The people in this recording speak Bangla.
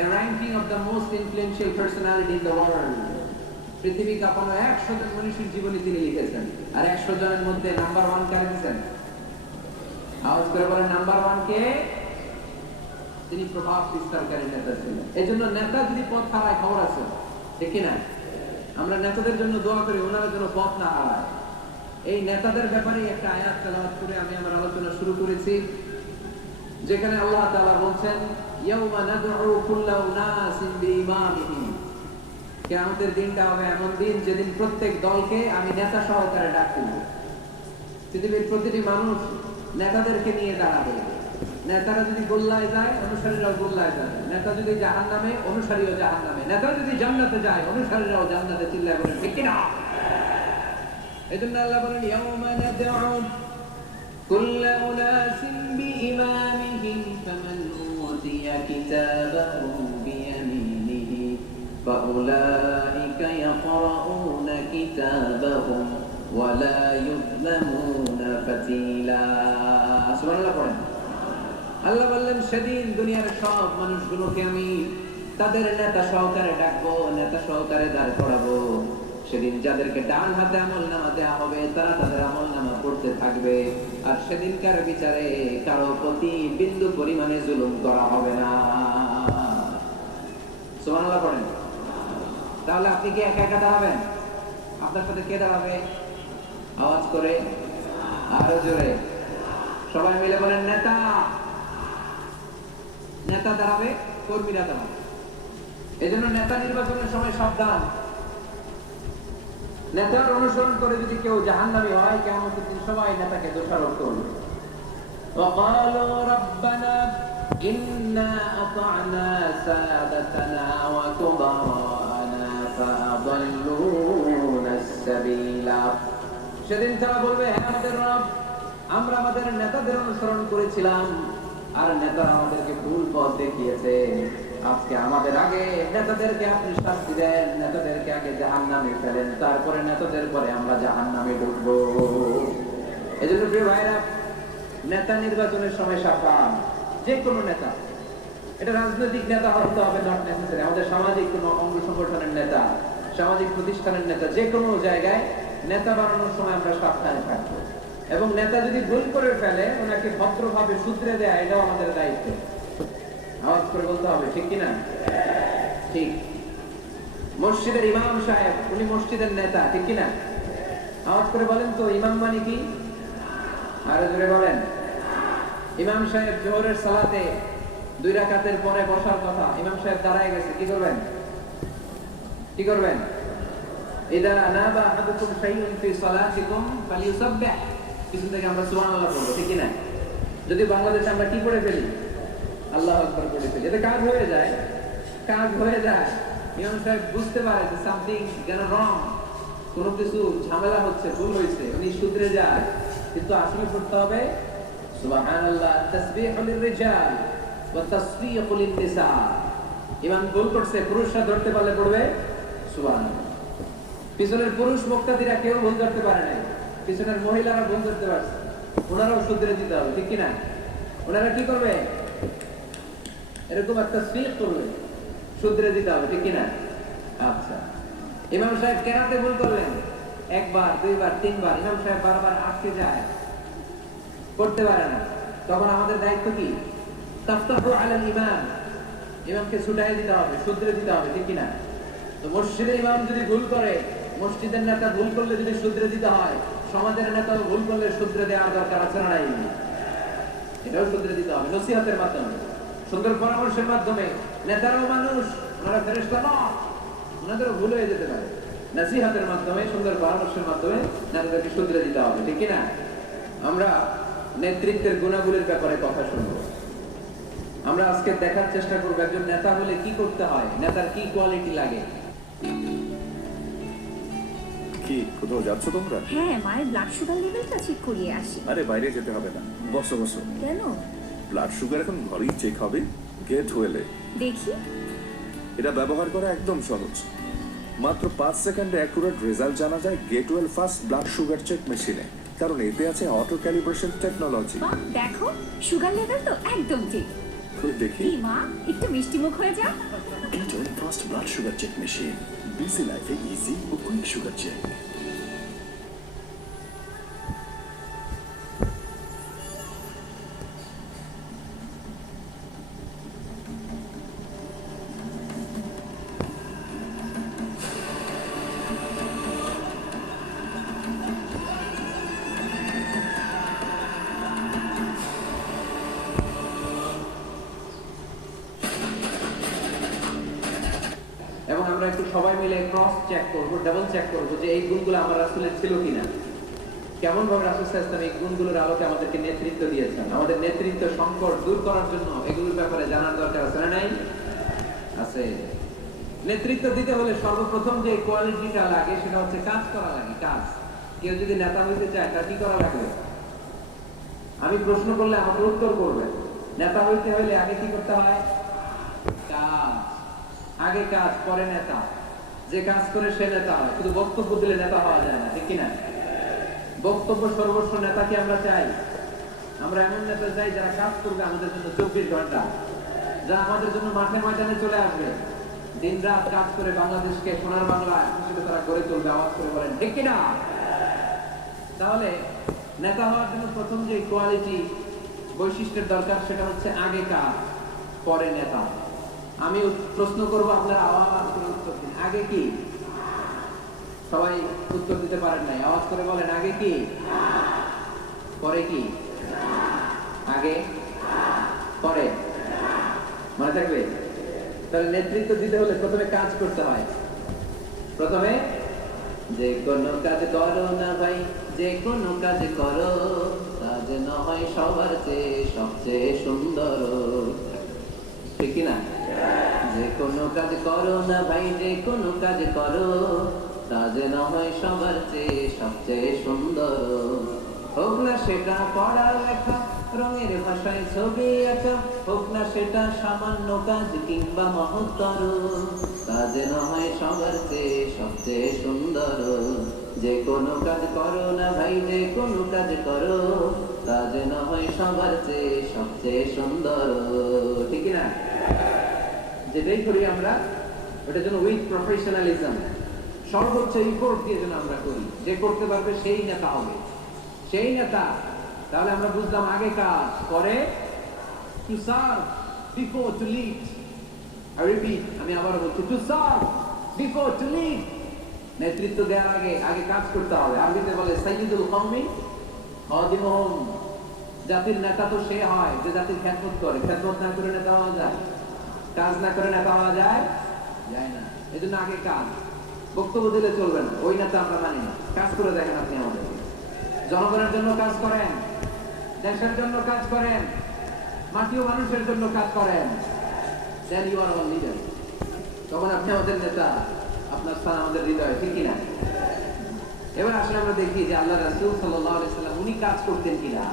a ranking of the most influential personality in the world. পৃথিবী কাঁপানো 100 জন মানুষের জীবনী তিনি লিখেছেন, আর 100 জনের মধ্যে নাম্বার 1 কারে দিয়েছেন? আওয়াজ করে বলেন নাম্বার 1 কে? তিনি প্রভাব বিস্তারকারী নেতা ছিলেন। এজন্য নেতা যদি পথ হারায় খবর আছে, ঠিক কি না? আমরা নেতাদের জন্য দোয়া করি, ওনারা যেন পথ না হারায়। এই নেতাদের ব্যাপারে একটা আয়াত তেলাওয়াত করে আমি আমার আলোচনা শুরু করেছি, যেখানে আল্লাহ তাআলা বলছেন ইয়াউমা নাদউ কুল্লা উনাসিন বিইমামিহিম। কিয়ামতের দিনটা হবে এমন দিন যেদিন প্রত্যেক দলকে আমি নেতা সহকারে ডাক দেব। পৃথিবীর প্রতিটি মানুষ নেতাদেরকে নিয়ে দাঁড়াবে। নেতারা যদি গোল্লায় যায়, অনুসারীরাও গোল্লায় যাবে। নেতা যদি জাহান্নামে, অনুসারীও জাহান্নামে। নেতা যদি জান্নাতে যায়, অনুসারীরাও জান্নাতে। চিল্লায় বলেন ঠিক কিনা? এজন্য আল্লাহ বলেন ইয়াউমা নাদউ কুল্লা উনাসিন বিইমামিহিম ফামান উতিয়া কিতাবাহু বিয়ামিনিহি ফাউলাইকা ইয়াকরাউনা কিতাবাহুম ওয়া লা ইউযলামুনা ফাতিলা। সুবহানাল্লাহ পড়েন। আল্লাহ বললেন সেদিন দুনিয়ার সব মানুষগুলোকে আমি তাদের নেতা সহকারে ডাকবো, নেতা সহকারে দাঁড় করাবো। সেদিন যাদেরকে ডান হাতে আমলনামা দেওয়া হবে, তারা তাদের আমলনামা পড়তে থাকবে। আর সেদিনকার বিচারে কারো প্রতি বিন্দু পরিমাণে জুলুম করা হবে না। সুবহানাল্লাহ পড়েন। তাহলে আপনি কি একা একা দাঁড়াবেন? আপনার সাথে কে দাঁড়াবে? আওয়াজ করে আরো জোরে সবাই মিলে বলেন নেতা। নেতা দাঁড়াবে, কর্মীরা দাঁড়াবে। এজন্য নেতা নির্বাচনের সময় সাবধান। নেতার অনুসরণ করে যদি কেউ জাহান্নামী হয়, কিয়ামতের দিন সবাই নেতাকে দোষারোপ করবে। وقالوا ربنا إنا أطعنا سادتنا وكبراءنا فأضلونا السبيل। সেদিন তারা বলবে, হ্যাঁ আমাদের রব, আমরা আমাদের নেতাদের অনুসরণ করেছিলাম, আর নেতারা আমাদেরকে ভুল পথ দেখিয়েছে। আজকে আমাদের আগে নেতাদেরকে আপনি শাস্তি দেন, নেতাদেরকে আগে জাহান্নামে ফেলেন, তারপরে নেতাদের পরে আমরা জাহান্নামে ঢুকবো। এজন্য প্রিয় ভাইরা, নেতা নির্বাচনের সময় সাবধান। যে কোনো নেতা, এটা রাজনৈতিক নেতা হতে হবে নট নেসেসারি, আমাদের সামাজিক কোনো অঙ্গ সংগঠনের নেতা, সামাজিক প্রতিষ্ঠানের নেতা, যে কোনো জায়গায় নেতা বানানোর সময় আমরা সাবধানে থাকবো। এবং নেতা যদি ভুল করে ফেলে, ওনাকে ভদ্রভাবে শুধরে দেয়, এটাও আমাদের দায়িত্ব। আওয়াজ করে বলতে হবে, ঠিক কিনা? ঠিক। মসজিদের ইমাম সাহেব, উনি মসজিদের নেতা, ঠিক কিনা? আওয়াজ করে বলেন তো, ইমাম মানে কি? আরো জোরে বলেন। ইমাম সাহেব জোহরের সালাতে 2 রাকাতের পরে বসার কথা, ইমাম সাহেব দাঁড়ায় গেছে, কি করবেন? কি করবেন? ইদা নাবা আহাদুকুম শাইউন ফি সালাতিকুম ফালিয়ুসাব্বিহ। কিছু থেকে আমরা সুবহানাল্লাহ বলবো, ঠিক কিনা? যদি বাংলাদেশে আমরা কি করে ফেলি? আল্লাহু আকবার করে ফেলি। এতে কাজ হয়ে যায়, কাজ হয়ে যায়। ইমাম সাহেব বুঝতে পারে যে সামথিং যেন রং, কোনো কিছু ঝামেলা হচ্ছে, ভুল হয়েছে, উনি শুধরে যায়। কিন্তু আসলে পড়তে হবে সুবহানাল্লাহ, তাসবিহু লির-রিজাল ওয়া তাসবিহু লিন-নিসা। ইমাম ভুল করছে, পুরুষরা ধরতে পারলে পড়বে সুবহানাল্লাহ। পিছনের পুরুষ মুক্তাদিরা কেউ ভুল ধরতে পারে নাই, পিছনের মহিলারা ভুল ধরতে পারছে, ওনারাও শুধরে দিতে হবে, ঠিক কিনা? ওনারা কি করবে? এরকম একটা তাসবিহ করবে, শুধরে দিতে হবে, ঠিক কিনা? আচ্ছা, ইমাম সাহেব কেরাতে ভুল করলেন, 1 বার 2 বার 3 বার, ইমাম সাহেব বারবার আটকে যায়, করতে পারে না। তখন আমাদের দায়িত্ব কি? তাফতাহু আলাল ইমাম, ইমামকে ছুটাই দিতে হবে, শুধরে দিতে হবে, ঠিক কিনা? তো মসজিদের ইমাম যদি ভুল করে, মসজিদের নেতা ভুল করলে যদি শুধরে দিতে হয়, সমাজের নেতা ভুল করলে শুধরে দেওয়ার দরকার আছে না নাই? এটাও শুধরে দিতে হবে নসিহতের মাধ্যমে, সুন্দর পরামর্শের মাধ্যমে। নেতারাও মানুষ, ওনারা ফেরেশতা নয়, ওনাদেরও ভুল হয়ে যেতে পারে। নসিহতের মাধ্যমে, সুন্দর পরামর্শের মাধ্যমে নেতাদেরকে শুধরে দিতে হবে, ঠিক কিনা? আমরা নেতৃত্বের গুণাবলীর ব্যাপারে কথা শুনবো। আমরা আজকে দেখার চেষ্টা করবো একজন নেতা হলে কি করতে হয়, নেতার কি কোয়ালিটি লাগে। কি কোথাও যাচ্ছ তোমরা? হ্যাঁ, মায়ের ব্লাড সুগার লেভেলটা চেক করিয়ে আসি। আরে বাইরে যেতে হবে না, বসো বসো। কেন? ব্লাড সুগার এখন ঘরেই চেক হবে, গেট ওয়েলে। দেখি। এটা ব্যবহার করা একদম সহজ, মাত্র 5 সেকেন্ডে অ্যাকুরেট রেজাল্ট জানা যায় Getwell fast blood sugar check মেশিনে, কারণ এতে আছে অটো ক্যালিব্রেশন টেকনোলজি। দেখো, সুগার লেভেল তো একদম ঠিক। করে দেখি। কি মা একটু মিষ্টি মুখ হয়ে যা। Ketone Fast Blood Sugar Check Machine. Busy life easy ও quick sugar check. এবং আমরা একটু সবাই মিলে ক্রস চেক করব, ডাবল চেক করব যে এই গুণগুলো আমার রাসূলের ছিল কিনা। কেমন ভাবে রাসূল সাল্লাল্লাহু আলাইহি ওয়াসাল্লাম এই গুণগুলোর আলোকে আমাদেরকে নেতৃত্ব দিয়েছেন। আমাদের নেতৃত্ব সংকট দূর করার জন্য এগুলোর ব্যাপারে জানার দরকার আছে না নাই? আছে। নেতৃত্ব দিতে হলে সর্বপ্রথম যে কোয়ালিটিটা লাগে সেটা হচ্ছে কাজ করা লাগে। কাজ। কেউ যদি নেতা হইতে চায় তার কি করা লাগবে? আমি প্রশ্ন করলে আমাকে উত্তর করবেন। নেতা হইতে হলে আগে কি করতে হয়? কাজ। আগে কাজ পরে নেতা। যে কাজ করে সে নেতা হয়। শুধু বক্তব্য দিলে নেতা হওয়া যায় না, ঠিক কিনা? বক্তব্য সর্বস্ব নেতাকে আমরা চাই। আমরা এমন নেতা চাই যারা কাজ করবে আমাদের জন্য 24 ঘন্টা, যারা আমাদের জন্য মাঠে ময়দানে চলে আসবে, দিন রাত কাজ করে বাংলাদেশকে সোনার বাংলা হিসেবে তারা গড়ে তুলবে। আওয়াজ করে বলেন ঠিক কিনা? তাহলে নেতা হওয়ার জন্য প্রথম যে কোয়ালিটি বৈশিষ্ট্যের দরকার সেটা হচ্ছে আগে কাজ পরে নেতা। আমি প্রশ্ন করবো, আপনারা আওয়াজ করে উত্তর দিন। আগে কি? সবাই উত্তর দিতে পারেন নাই, আওয়াজ করে বলেন আগে কি পরে কি? আগে পরে, মনে থাকবে? তাহলে নেতৃত্ব দিতে হলে প্রথমে কাজ করতে হয়। প্রথমে যে কোনো কাজ করো না ভাই, যে কোনো কাজ করো, কাজ না হয় সবার চেয়ে সবচেয়ে সুন্দর, ঠিক কিনা? যে কোনো কাজ করো না ভাই, যে কোনো কাজ করো, কাজ না হয় সবার চেয়ে সবচেয়ে সুন্দর। হোক না সেটা পড়া লেখা, রঙের ভাষায় ছবি আঁকা, হোক না সেটা সামান্য কাজ কিংবা মহত্তর, কাজ না হয় সবার চেয়ে সবচেয়ে সুন্দর। যে কোনো কাজ করো না ভাই, যে কোনো কাজ করো, কাজ না হয় সবার চেয়ে সবচেয়ে সুন্দর, ঠিক না? যেটাই করি আমরা ওটা যেন উইথ প্রফেশনালিজম, সর্বোচ্চ ইফোর্ট দিয়ে যেন আমরা করি। যে করতে পারবে সেই নেতা হবে, সেই নেতা। তাহলে আমরা বুঝলাম আগে কাজ পরে to serve before to lead. I repeat, আমি আবার বলছি, to serve before to lead. নেতৃত্ব দেওয়ার আগে আগে কাজ করতে হবে। আরবিতে বলে সাইয়্যিদুল কওমি খাদিমুহুম। জাতির নেতা তো সে হয় যে জাতির খেদমত করে। খেদমত না করে নেতা হওয়া যায়? কাজ না করে নেতা হওয়া যায়? যায় না। এই জন্য আগে কাজ। বক্তব্য দিলে চলবে না, ওই নেতা আমরা মানি না। কাজ করে দেখেন আপনি আমাদের। জনগণের জন্য কাজ করেন, দেশের জন্য কাজ করেন, মাটি ও মানুষের জন্য কাজ করেন, then you are our leader। তখন আপনি আমাদের নেতা, আপনার স্থান আমাদের হৃদয়ে, ঠিক কিনা? এবার আসলে আমরা দেখি যে আল্লাহ রাসূল সাল্লাল্লাহু আলাইহি ওয়াসাল্লাম উনি কাজ করতেন কিনা।